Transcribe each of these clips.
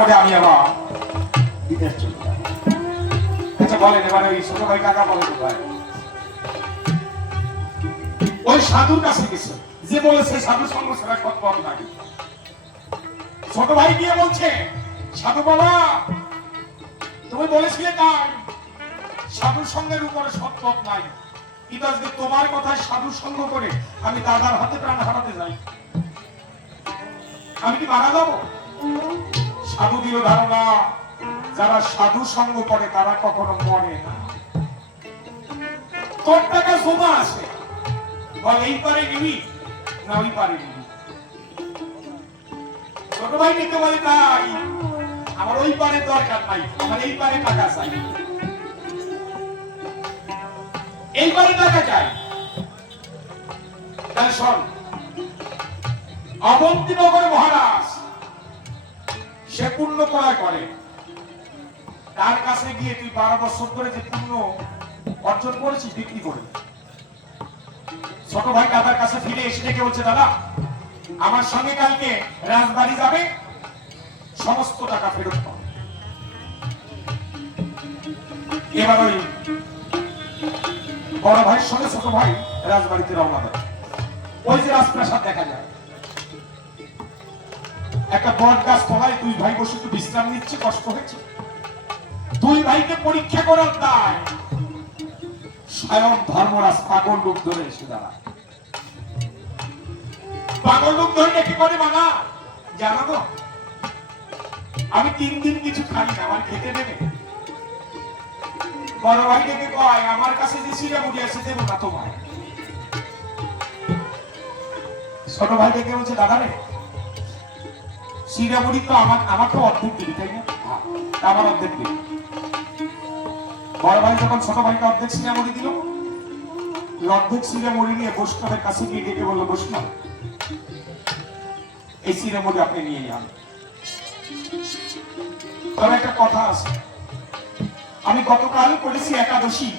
আমি আবার বিদেশ চলে যাব। আচ্ছা বলেন এবারে ওই ছোট ভাই কাকা বলে কোথায়? ওই সাধুর কাছে গেছে, যে বলেছে সাধু সঙ্গ ছাড়া সৎপথ নাই। ছোট ভাই গিয়ে বলছে, সাধু বাবা তুমি বলেছিলে তাই, সাধু সঙ্গের উপরে সৎপথ নাই, কিন্তু আজকে তোমার কথায় সাধু সঙ্গ করে আমি দাদার হাতে প্রাণ হারাতে যাই, আমি কি মারা যাবো? সাধু দিল ধারণা, যারা সাধু সঙ্গ করে তারা কখনো মরে না। তোর টাকা জমা আছে, বল এই পারে নিবি না ওই পারে নিবি। ছোট ভাই নিতে বলে তাই, আমার ওই পারে দরকার নাই, আমার এই পারে টাকা চাই, এই পারে টাকা চাই। তাহলে শোন, অবন্তীনগরে মহারাজ সে পুণ্য ক্রয় করে, তার কাছে গিয়ে তুই 12 বছর ধরে যে পুণ্য অর্জন করেছিস বিক্রি করে। ছোট ভাই দাদার কাছে ফিরে এসে ডেকে বলছে, দাদা আমার সঙ্গে কালকে রাজবাড়ি যাবে, সমস্ত টাকা ফেরত পাবে। এবার ওই বড় ভাইয়ের সঙ্গে ছোট ভাই রাজবাড়িতে রওনা দেয়। ওই যে রাজপ্রাসাদ দেখা যায়, একটা বট গাছ তলায় দুই ভাই বসে একটু বিশ্রাম নিচ্ছে, কষ্ট হয়েছে। দুই ভাইকে পরীক্ষা করার দায় স্বয়ং ধর্মরাজ পাগল লোক ধরে এসে দাঁড়ায়। পাগল লোক ধরে কি করে মানা জানো তো? আমি 3 দিন কিছু খাই না, আমার খেতে দেবে? বড় ভাই ডেকে কয়, আমার কাছে যে সিরা মুড়ি আছে দেবো না তোমায়। ছোট ভাই ডেকে বলছে, দাদা রে সিরা মুড়ি তো আমাকে অর্ধেক দিবি তাই না? আমার অর্ধেক দিবি। বড় ভাই যখন ছোট ভাইকে অর্ধেক সিরা মুড়ি দিল, অর্ধেক সিরা মুড়ি নিয়ে বৈষ্ণবের কাছে গিয়ে ডেকে বললো, বৈষ্ণব এই সিরা মুড়ি আপনি নিয়ে যান। তবে একটা কথা আছে, আমি গতকাল করেছি একাদশী,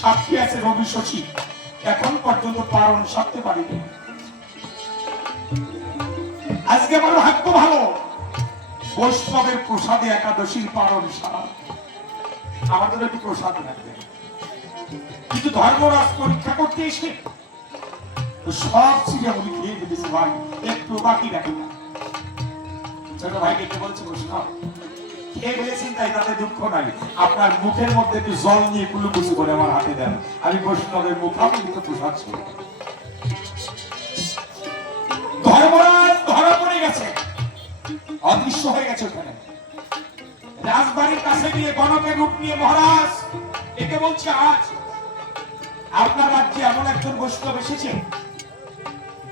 সাক্ষী আছে রবি শশী, এখন পর্যন্ত পারণ সারতে পারিনি। আজকে আমার ভাগ্য ভালো, বৈষ্ণবের প্রসাদে একাদশীর পারণ সারা, আমাদের একটু প্রসাদ লাগবে। কিন্তু ধর্মরাজ পরীক্ষা করতে এসে সব সিরিয়াগুলি খেয়ে ফেলেছে ভাই, একটু বাকি রাখে না। ছোট ভাই ডেকে বলছে, বৈষ্ণব খেয়ে ফেলেছেন তাই তাতে দুঃখ নাই, আপনার মুখের মধ্যে একটু জল নিয়ে কুলুকুচু করে আমার হাতে দেন, আমি বৈষ্ণবের মুখ কিন্তু প্রসাদ ছিল। ধর্মরাজ ধরা পড়ে গেছে, অদৃশ্য হয়ে গেছে ওখানে। রাজবাড়ির কাছে গিয়ে গণকের রূপ নিয়ে মহারাজ একে বলছে, আজ আপনার রাজ্যে এমন একজন বৈষ্ণব এসেছে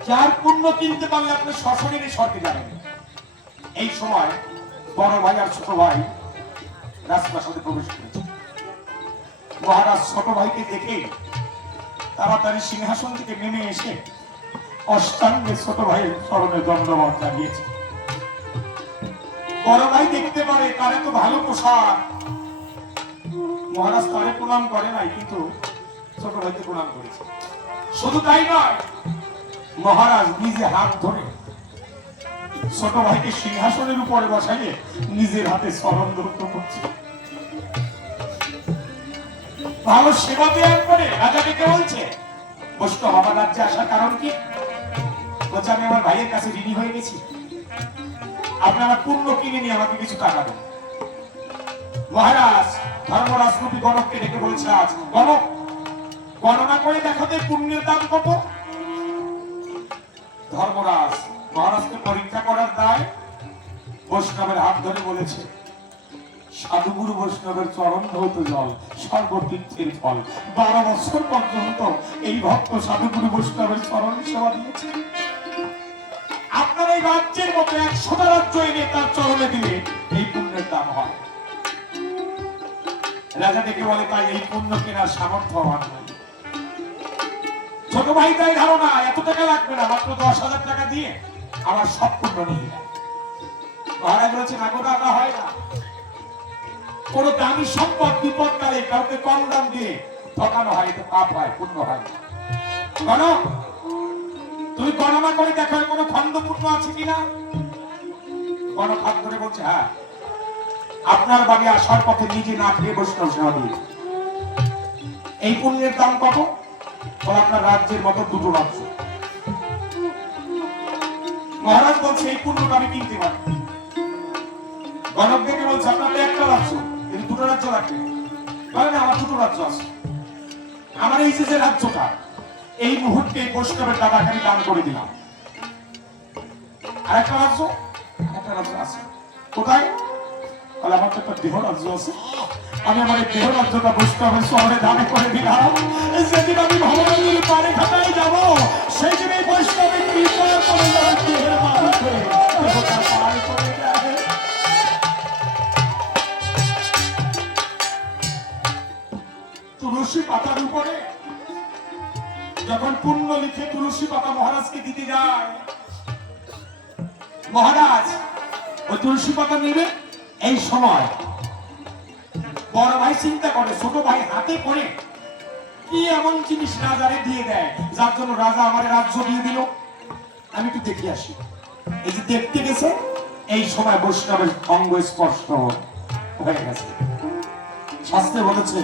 যার পুণ্য কিনতে পারলে আপনি সশরীরে স্বর্গে যাবেন। এই সময় বড় ভাই আর ছোট ভাই রাজপ্রাসাদে প্রবেশ করেছে। মহারাজ ছোট ভাইকে দেখে তাড়াতাড়ি সিংহাসন থেকে নেমে এসে অষ্টাঙ্গে ছোট ভাইয়ের চরণে দণ্ডবত জানিয়েছে। বড় ভাই দেখতে পারে তারে তো ভালো পোশাক, মহারাজ তারে প্রণাম করে নাই, কিন্তু ছোট ভাইকে প্রণাম করেছে। শুধু তাই নয়, মহারাজ নিজে হাত ধরে ছোট ভাইকে সিংহাসনের উপরে বসাইয়ে নিজের হাতে চরণ ধৌত করছে। ভালো সেবা দেওয়ার পরে রাজা ডেকে বলছে, বৈষ্ণব আমার রাজ্যে আসার কারণ কি? বলছে, আমি আমার ভাইয়ের কাছে ঋণী হয়ে গেছি, আপনি আমার পুণ্য কিনে নিয়ে আমাকে কিছু টাকা দেন। মহারাজ ধর্মরাজ রূপী গণককে ডেকে বলছে, আজ গণক গণনা করে দেখাতে পুণ্যের দাম কত? ধর্মরাজ মহারাজকে পরীক্ষা করার দায় বৈষ্ণবের হাত ধরে বলেছে, সাধুগুরু বৈষ্ণবের চরণ ধৌত জল সর্বতীর্থের ফল। 12 বছর পর্যন্ত এই ভক্ত সাধুগুরু বৈষ্ণবের চরণ সেবা দিয়েছে। আপনার এই রাজ্যের মতো 100টা রাজ্য এনে তার চরণে দিলে এই পুণ্যের দাম হয়। রাজা ডেকে বলে, তাই এই পুণ্য কেনার সামর্থ্য আমার নেই। ছোট ভাই তাই ধারণা এত টাকা লাগবে না, মাত্র 10,000 টাকা দিয়ে আমার সব পুণ্য নিয়ে যায়। মহারাজ বলেছে, না গোটা না হয় না, কোন দামি সম্পদ বিপদকালে কাউকে কম দাম দিয়ে ঠকানো হয়, এতে পাপ হয়, পুণ্য হয়। কেন তুমি গণনা করে দেখো কোন খন্ড পুণ্য আছে কিনা? গণক হাত ধরে বলছে, হ্যাঁ, আপনার বাড়ি আসার পথে নিজে না খেয়ে বৈষ্ণব সেবা দিয়ে। এই পুণ্যের দাম কত? আপনার রাজ্যের মতো দুটো রাজ্য। মহারাজ বলছে এই পুণ্যটা আমি কিনতে পারি। গণক দেখে বলছে আপনার একটা রাজ্য, কিন্তু দুটো রাজ্য রাখবে না। আমার দুটো রাজ্য আছে। আমার এই যে রাজ্যটা এই মুহূর্তে বৈষ্ণবের দাদাকে আমি দান করে দিলাম। আর একটা রাজ্য আছে কোথায়? তাহলে আমার তো একটা দেহ রাজ্য আছে, আমি আমার এই দেহ রাজ্যটা বৈষ্ণবের শহরে দান করে দিলাম। যেদিন আমি ভবনগরীর পারে খাতায় যাবো, সেই দিন এই বৈষ্ণবের কৃপা করে দেহের মালিকে দেহটা পার করে যায়। তুলসী পাতার উপরে যখন পুণ্য লিখে তুলসী পাতা মহারাজকে দিতে যায়, মহারাজ ওই তুলসী পাতা নেবে। এই সময় বড় ভাই চিন্তা করে ছোট ভাই হাতে করে কি এমন জিনিস রাজারে দিয়ে দেয় যার জন্য রাজা আমার রাজ্য দিয়ে দিল। আমি একটু দেখে আসি। এই যে দেখতে গেছে, এই সময় বৈষ্ণবের অঙ্গ স্পষ্ট হয়ে গেছে। শাস্ত্রে বলেছে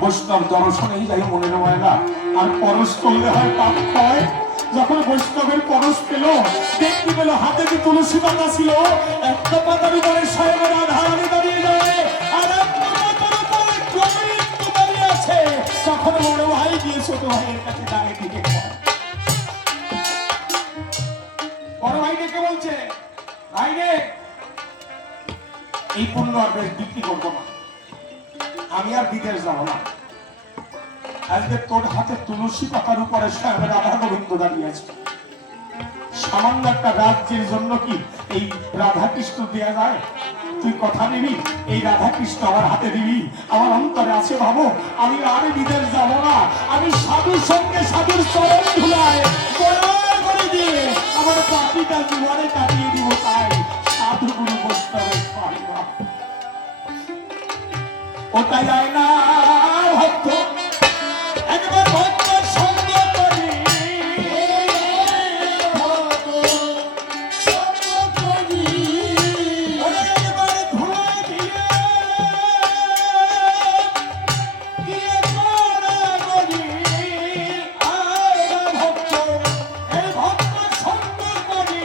বৈষ্ণব দর্শনেই যাই মনের ময়লা, আর পরশ করলে হয় পাপ ক্ষয়। যখন বৈষ্ণবের পরশ পেল, দেখতে পেল হাতে যে তুলসী পাতা ছিল, একটা পাতার উপরে স্বয়ং রাধা রানী দাঁড়িয়ে যায়, আর একটা পাতার উপরে গোবিন্দ দাঁড়িয়ে আছে। তখন বড় ভাই গিয়ে ছোট ভাইয়ের কাছে দাঁড়িয়ে দিকে বড় ভাই ডেকে বলছে, ভাই রে, এই পুণ্য আর বেশ বিক্রি করবো না, আমি আর বিদেশ যাবো না। আজকে তোর হাতে তুলসী পাতার উপরে স্বয়ং রাধা গোবিন্দ দাঁড়িয়ে আছে। সামান্য একটা রাজ্যের জন্য কি এই রাধা কৃষ্ণ দেয়া যায়? তুই কথা নিবি, এই রাধা কৃষ্ণ আমার হাতে দিবি। আমার অন্তরে আছে ভাবো, আমি আর বিদেশ যাব না, আমি সাধুর সঙ্গে সাধুর চরণ ধুলায় করে দিয়ে আমার বাকিটা জীবনে কাটিয়ে দিব। তাই সাধু গুরু বৈষ্ণবের পাইবা ওটাই যায় না ভক্ত, একবার ভক্ত সঙ্গ করি, একবার ধুলায় দিয়ে করি। ভক্ত এই ভক্ত সঙ্গ করি,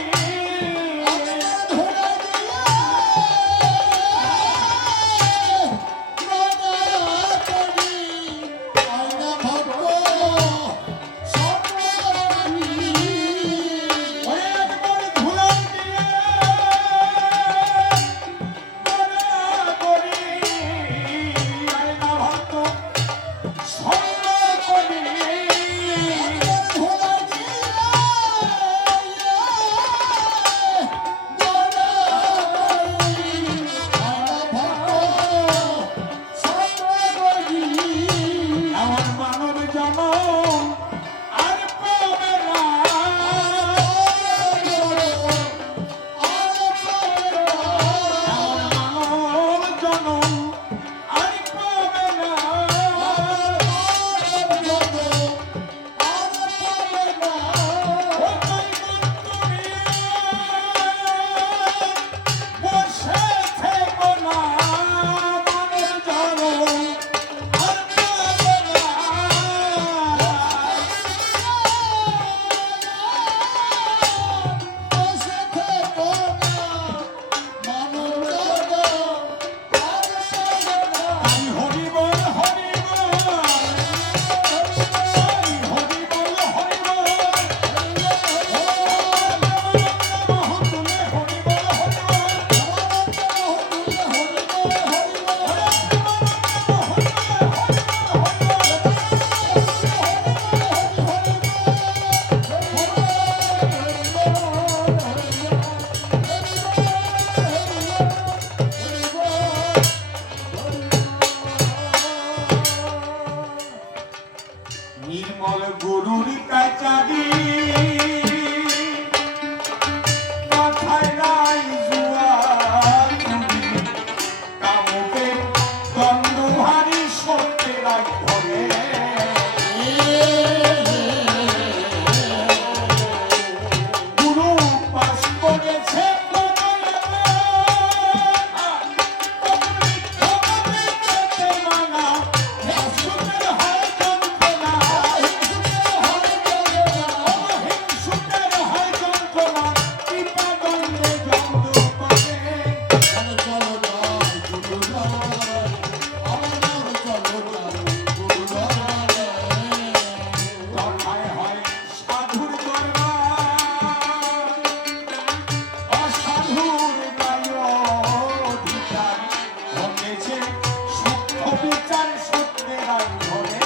বিচার সত্যের আন্ধরে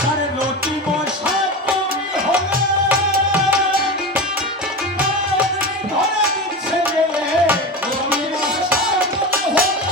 তারে লতি বসা তুমি হলে ধরে দিচ্ছে গেলে লতি বসা তুমি হলে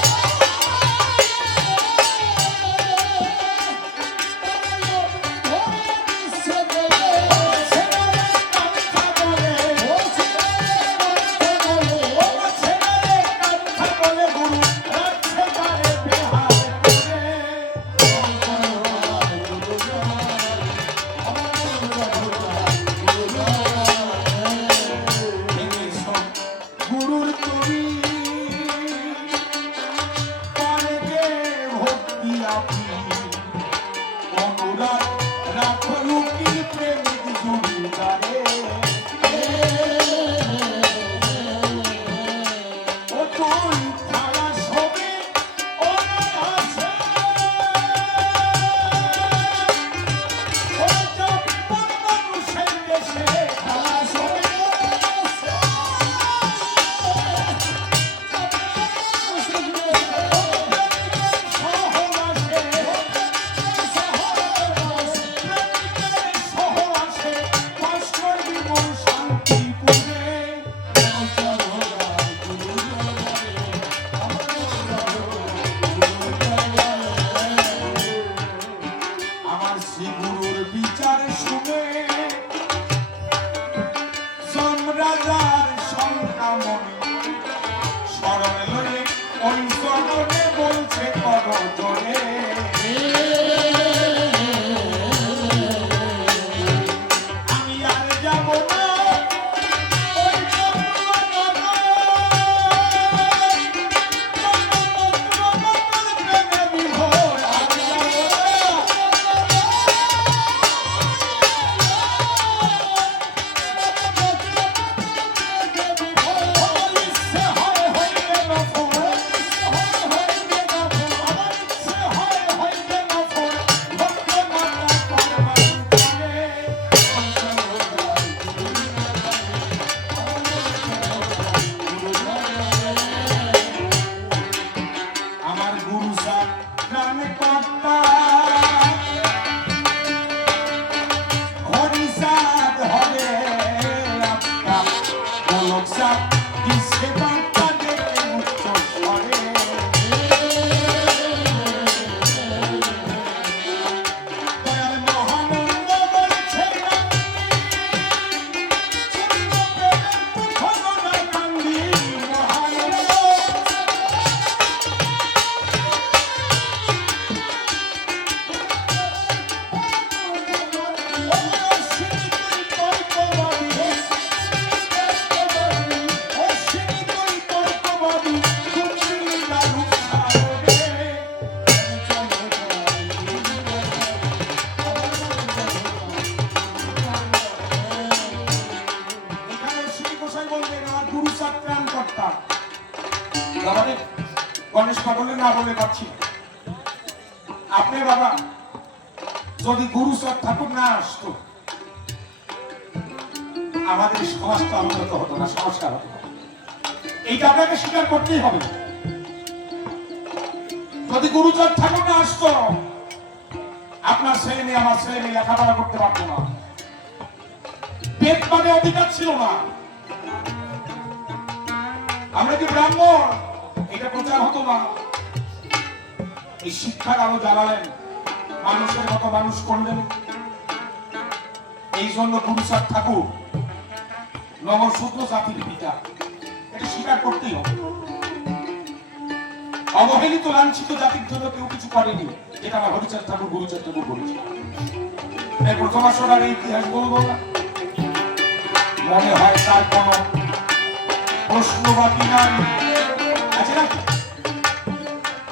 গুরুর তুমি পারবে ভক্তি আপনি অনুরাগ রাখো লুকির প্রেমিক জুড়িদারে ও তুই খালা ছবি অনায়াসে ও জমি মানুষের দেশে খালা ছবি আমার শ্রী গুরুর বিচার শুনে সম্রাজার সংগ্রামণি স্মরণ লয়ে ওই চরণে বলছে করজনে আমি আর যাব না ওই প্রেমে বিভোর আমি যাব আমার গুরু সাহ নামে কর্তা হরিসাদ হবে আত্মা গোলক সাহ দিচ্ছে বার্তা দেখে উচ্চ স্বরে দয়াল মহানন্দ বলছে ভগবান কান্দি মহানন্দ গণেশ পাগলে না বলে পাচ্ছি আপনি বাবা যদি গুরু সাহেব ঠাকুর না আসতো আমাদের সমাজটা উন্নত হতো না, সংস্কার হতো না। এইটা আপনাকে স্বীকার করতেই হবে। যদি গুরু সাহেব ঠাকুর না আসতো আপনার ছেলে মেয়ে আমার ছেলে মেয়ে লেখাপড়া করতে পারতো না, পেট মানে অধিকার ছিল না। আমরা কি ব্রাহ্মণ এটা প্রচার হতো না। এই শিক্ষার আলো জ্বালালেন, মানুষের মতো মানুষ করলেন। এই জন্য গুরু সাহেব ঠাকুর নবশূদ্র জাতির পিতা, এটা স্বীকার করতেই হবে। অবহেলিত লাঞ্ছিত জাতির জন্য কেউ কিছু করেনি, যেটা আমার হরিচাঁদ ঠাকুর গুরুচাঁদ ঠাকুর করেছে। এই প্রথম আসরার ইতিহাস বলবো না, মনে হয় তার কোন প্রশ্ন বাকি নাই আছে নাকি?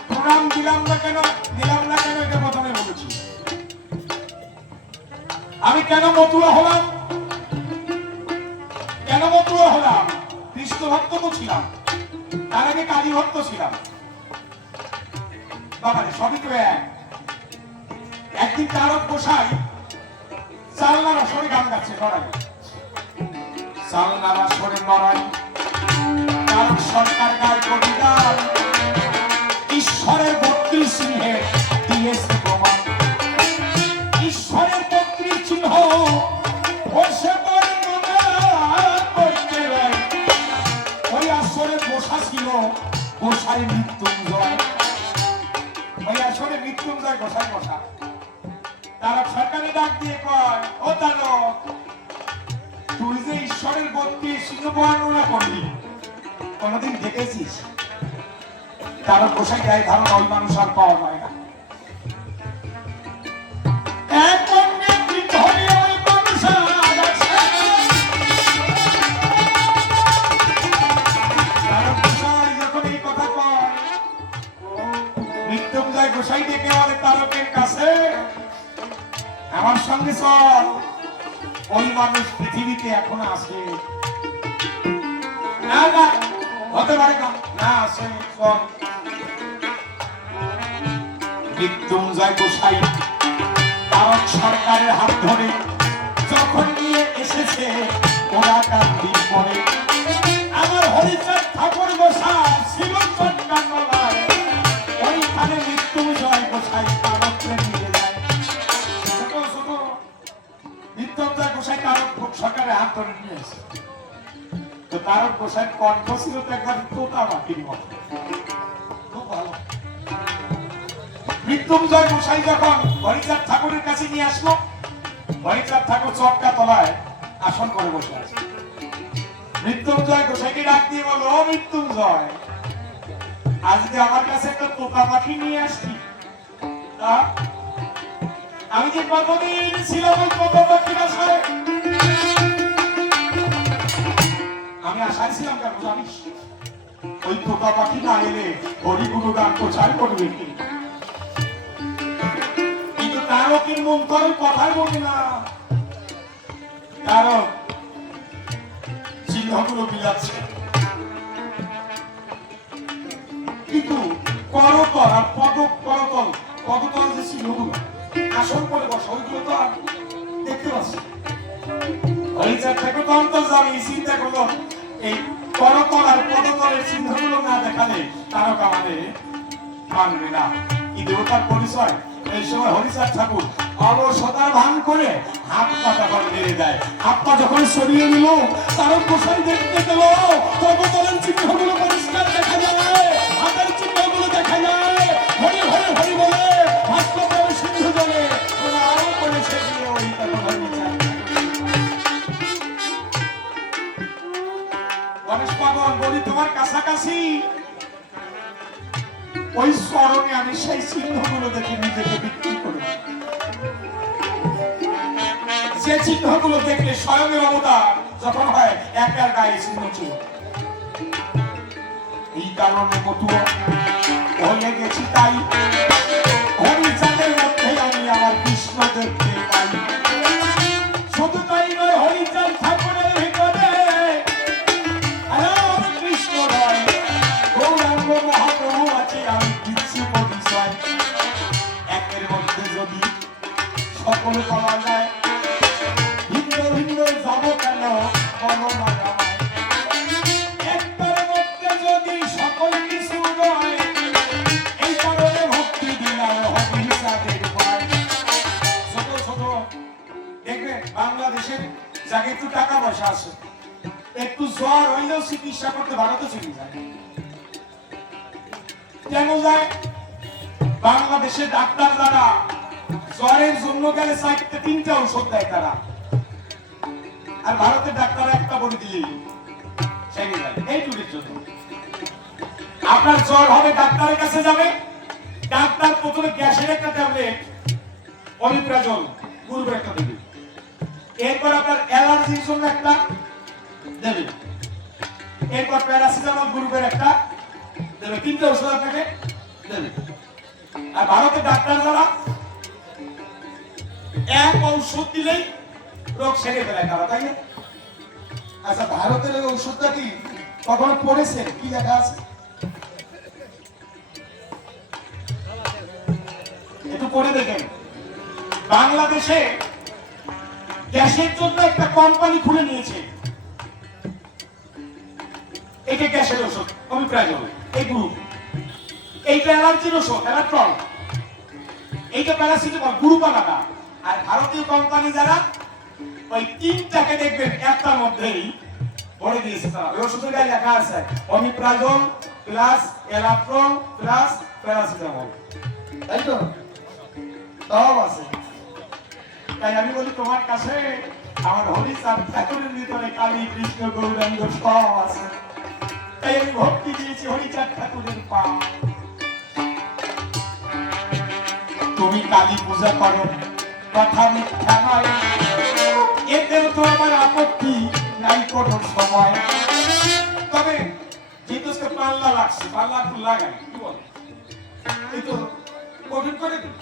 প্রণাম দিলাম না কেন এটা প্রথমে বলেছি। আমি কেন মতুয়া হলাম? কৃষ্ণ ভক্ত তো ছিলাম, তার আগে কালী ভক্ত ছিলাম। বাবারে সবই তো এক। একদিন তারক গোসাই চালনার আসরে গান গাচ্ছে লড়াই, চালনার আসরে লড়াই, তারক সরকার গায় কবিতা ঈশ্বরের 32 সিংহে দিয়েছে প্রমাণ। ঈশ্বরের 32 চিহ্ন বসে ওই আসরে বসা ছিল গোসাই মৃত্যুঞ্জয়। ওই আসরে মৃত্যুঞ্জয় গোসাই বসা। তারা সরকারি ডাক দিয়ে কয়, ও তারক, তুই যে ঈশ্বরের 32 চিহ্ন বর্ণনা করলি কোনদিন দেখেছিস? তারা গোসাই গায়ে ধারণা ওই মানুষ আর পাওয়া যায় না। মৃত্যুঞ্জয় গোসাই ডেকে বলে তারকের কাছে, আমার সঙ্গে চল, ওই মানুষ পৃথিবীতে এখন আসে। না না হতে পারে না, না আসে, চল। মৃত্যুঞ্জয় গোসাই তারক সরকারের হাত ধরে যখন নিয়ে এসেছে ওরা কান্দির পরে। আমার হরিচাঁদ ঠাকুর গোসাই ছিল চট্টগ্রামে, ওইখানে মৃত্যুঞ্জয় গোসাই তারককে নিয়ে যায়। মৃত্যুঞ্জয় গোসাই তারক সরকারের হাত ধরে নিয়ে এসে, তো তারক গোসাইয়ের কণ্ঠ ছিল তো একবার তোতা পাখির মতো, খুব ভালো। মৃত্যুঞ্জয় গোসাই যখন হরিচাঁদ ঠাকুরের কাছে নিয়ে আসলো, হরিচাঁদ ঠাকুর চটকা তলায় আসন করে বসে আছে। মৃত্যুঞ্জয় গোসাইকে ডাক দিয়ে বলল, ও মৃত্যুঞ্জয়, আজকে আমার কাছে একটা তোতা পাখি নিয়ে আসছি। আমি যে কতদিন ছিলাম ওই তোতা পাখির আশায়, আমি আশায় ছিলাম কেন জানিস? ওই তোতা পাখি না এলে হরিগুরু গান প্রচার করবে কি? কিন্তু তারকের মন তো আমি কথাই বলি না, তারক চিহ্নগুলো বিলাচ্ছে, কিন্তু করতল আর পদতল যে চিহ্নগুলো আসন করে বসা, ওইগুলো তো আর দেখতে পাচ্ছি। হরিচাঁদ ঠাকুর তো অন্তর জানি, চিন্তা করলো এই করতল আর পদতলের চিহ্নগুলো না দেখালে তারক আমাদের মানবে না। কি দেবতার পরিচয়? এই সময় হরিচাঁদ ঠাকুর অলসতার ভান করে হাত পাতা করে মেরে দেয়। হাত পা যখন সরিয়ে নিল, তারক গোসাই দেখতে গেল পদতলের চিহ্নগুলো পরিষ্কার দেখা যায়, হাতের চিহ্নগুলো দেখা যায়। হরি হরি হরি বলে হাত পা সিন্ধু জলে আরো করেছে গিয়ে ওই গণেশ পাগল বলি, তোমার কাছাকাছি ওই স্মরণে আমি সেই চিহ্নগুলো দেখে নিজেকে বিক্রি করি, যে চিহ্নগুলো দেখলে স্বয়ংের অবতার যখন হয় একার গায়ে চিহ্ন ছিল। এই কারণে মতুয়া হয়ে গেছি তাই, হরিচাঁদের মধ্যে আমি আমার কৃষ্ণ দেখতে পাই। শুধু তাই নয়, হরিচাঁদ ঠাকুরের ভিতরে কৃষ্ণ নয়, গৌরাঙ্গ মহাপ্রভু আছে, আমি দিচ্ছি পরিচয়। একের মধ্যে যদি সকলে পাওয়া যায়, ভিন্ন ভিন্ন যাব কেন বলো না আমায়। একটার মধ্যে যদি সকল কিছু নয়, এই কারণে ভক্তি দিলাম হরিচাঁদের পায়। ছোট ছোট দেখবে বাংলাদেশের যাকে একটু টাকা পয়সা আছে, একটু জ্বর হইলেও চিকিৎসা করতে ভারতে চলে যায়। কেন যায়? বাংলাদেশের ডাক্তার দ্বারা জ্বরের জন্য গেলে 4-3টা ঔষধ দেয় তারা, আর ভারতের ডাক্তার একটা বলে দিলেই সেরে যায়। এই টুরির জন্য আপনার জ্বর হবে, ডাক্তারের কাছে যাবে, ডাক্তার প্রথমে গ্যাসের একটা ট্যাবলেট, অমিপ্রাজল গুরুবের একটা দেবে, এরপর আপনার অ্যালার্জির জন্য একটা দেবে, এরপর প্যারাসিটামল গ্রুপের একটা দেবে, 3টে ওষুধ আপনাকে দেবে। আর ভারতের ডাক্তার দ্বারা এক ঔষধ দিলেই রোগ সেরে ফেলায় তারা, তাই না? আচ্ছা, ভারতের এই ঔষধটা কি কখনো পড়েছে? কি লেখা আছে একটু পড়ে দেখেন। বাংলাদেশে গ্যাসের জন্য একটা কোম্পানি খুলে নিয়েছে, এই এটা গ্যাসের ওষুধ অমিপ্রাজল, এই গ্রুপ। এইটা অ্যালার্জির ওষুধ অ্যালাট্রল, এইটা প্যারাসিটামল, গ্রুপ আলাদা। আর ভারতীয় কোম্পানি যারা ওই তিনটাকে দেখবেন একটার মধ্যেই ভরে দিয়েছে তারা। ওই ওষুধের গায়ে লেখা আছে omeprazole plus Alatrol plus paracetamol, তাই তো সব আছে। তাই আমি বলি তোমার কাছে আমার হরিচাঁদ ঠাকুরের ভিতরে কালী কৃষ্ণ গৌরাঙ্গ সব আছে। তাই আমি ভক্তি দিয়েছি হরিচাঁদ ঠাকুরের পা। তুমি কালী পূজা করো, কথা মিথ্যা নয়, এতেও তো আমার আপত্তি নাই কোনো সময়। তবে যেহেতু পাল্লা লাগছে, পাল্লা একটু লাগাই, কি বলে এই তো কঠিন করে দিল।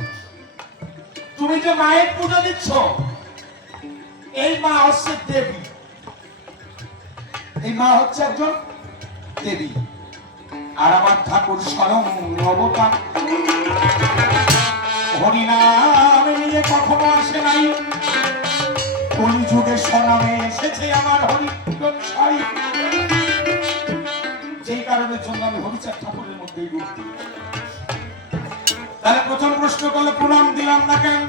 তুমি যে মায়ের পূজা দিচ্ছ, এই মা হচ্ছে দেবী, এই মা হচ্ছে একজন দেবী। আর আমার ঠাকুর স্বয়ং অবতার। হরিনাম নিয়ে কখনো আসে নাই, কলিযুগে স্বনামে এসেছে আমার হরি। যেই কারণের জন্য আমি হরিচাঁদ ঠাকুরের মধ্যেই রূপ দিই। তাহলে প্রথম প্রশ্ন করলে প্রণাম দিলাম না কেন?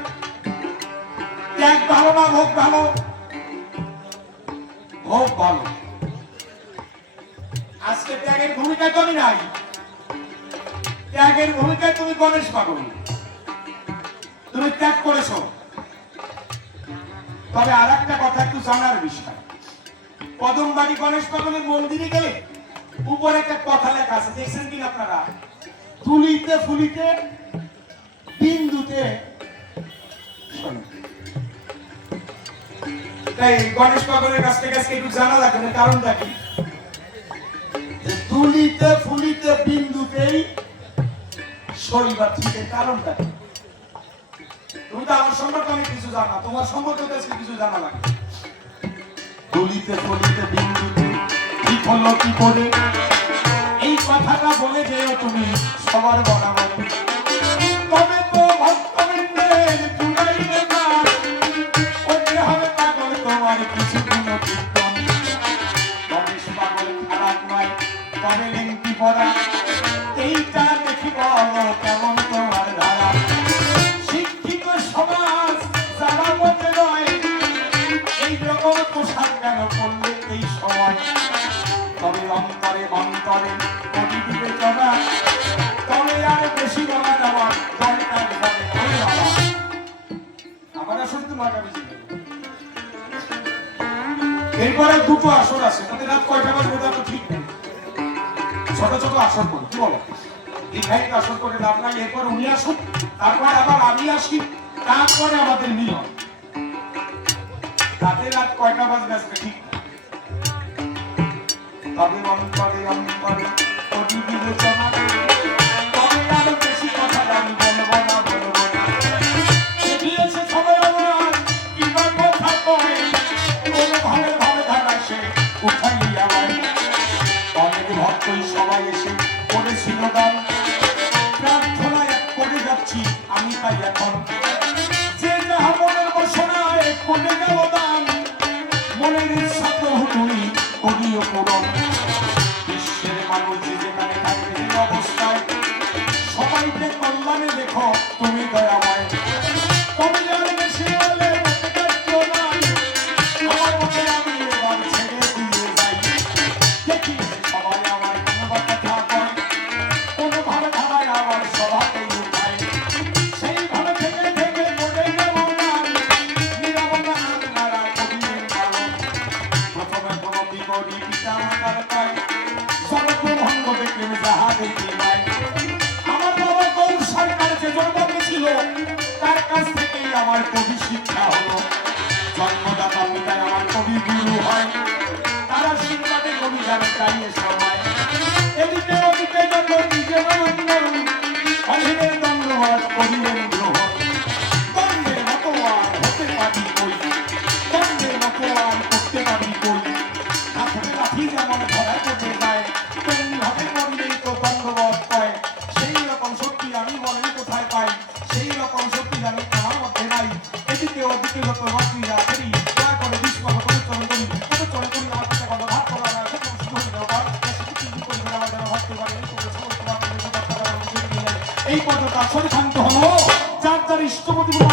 ত্যাগ ভালো না ভোগ ভালো? ভোগ ভালো। আজকে ত্যাগের ভূমিকায় তো আমি নাই, ত্যাগের ভূমিকায় তুমি গণেশ পাগল, তুমি ত্যাগ করেছ। তবে আর একটা কথা একটু জানার বিষয়, কদমবাড়ি গণেশ পাগলের মন্দিরে গেলে উপরে একটা কথা লেখা আছে, দেখছেন কিনা আপনারা? তুলিতে ফুলিতে বিন্দুতে। তাই গণেশ পাগলের কাছ থেকে আজকে একটু জানা লাগবে, কারণটা কি? তুলিতে ফুলিতে বিন্দুতেই শৈবাল থেকে, কারণটা কি? তুমি তো আমার সম্পর্কে অনেক কিছু জানা, তোমার সম্পর্কে আজকে কিছু জানা লাগবে। তুলিতে ফুলিতে বিন্দুতে ঠিক হলো কি করে, এই কথাটা বলে যেও তুমি সবার বরাবর। তবে তো ভক্তবৃন্দের চুড়াইলে না করতে হবে পাগল তোমার কিছু কোনো কীর্তন। গণেশ পাগল খারাপ নয়, তবে লেংটি পড়া, এইটা দেখি বলো কেমন তোমার ধারা। শিক্ষিত সমাজ যারা বলতে নয়, এই রকম পোশাক কেন করলে এই সময়? তবে অন্তরে অন্তরে কোটি বিবেচনা, তবে আর বেশি বলা যাওয়ার দরকার হবে। আমার আসলে তো নয়টা বেশি। এরপরে দুটো আসর আছে, তাদের রাত কয়টা বাজবে তা তো ঠিক নেই। ছোট ছোট আসর করি, কি বলো? দীর্ঘায়িত আসর করে লাভ নাই। এরপর উনি আসুন, তারপর আবার আমি আসি, তারপরে আমাদের মিলন। তাদের রাত কয়টা বাজবে আজকে ঠিক। তবে অন্তরে অন্তরে কোটি বিবেচনা, তবে আরো বেশি কথা আমি বলবো না, বলবো না। শিখিয়েছে সবাই আমার কিবা কথা কয়, কোন ভাবে ভাবে ধারা সে উঠাইয়া হয়। অনেক ভক্তই সবাই এসে করেছিল দান, প্রার্থনা এক করে যাচ্ছি আমি, তাই এখন যে যাহা মনের বসনায় করে দেব দান। মনের ইচ্ছা প্রভু তুমি করিও পূরণ। বিশ্বের মানুষ যেখানে থাকবে এই অবস্থায়, সবাইকে কল্যাণে দেখো তুমি দয়াময়। তুমি জানো বেশি বলে নাই, আমার মনে আমি এবার ছেড়ে দিয়ে যাই। দেখি সবাই আমার কোনো কথা কয়, কোনোভাবে ধারায় আমার সভাতেই উঠায়। সেইভাবে থেকে থেকে বলে দেব না, নিরবতা আপনারা করিলেন পালন। প্রথমে কোনো বিকরি পিতা মাতার পায়, সর্বভঙ্গ দেখলেন যাহা দেখি নাই। আমার বাবা গৌর সরকার যে জন্ম ছিল, তার কাছ থেকেই আমার কবি শিক্ষা হলো। জন্মদাতা পিতায় আমার কবি গুরু হয়, তারা শিক্ষাতে কবি জানে চাইয়ে সবাই। এদিকে ওদিকে যত নিজে অধীনের দণ্ডবাদ করিলেন গ্রহণ। দণ্ডের মতো আর হতে পারি কই, দণ্ডের মতো আর করতে পারি কই। হাতের লাঠি যেমন ধরা করতে যায়, তেমনি হাতে করলেই তো দণ্ডবাদ পায়। সেই রকম শক্তি আমি বলেন কোথায় পাই, সেই রকম শক্তি জানি আমার মধ্যে নাই। এদিকে ওদিকে যত বাতিরা ফেরি, দয়া করে বিস্ময় পরিচরণ করি, পরিচরণ করি আমার কাছে কথা ভাত করা না, সেরকম শুধু হয়ে যাওয়ার ইষ্টপতি বলে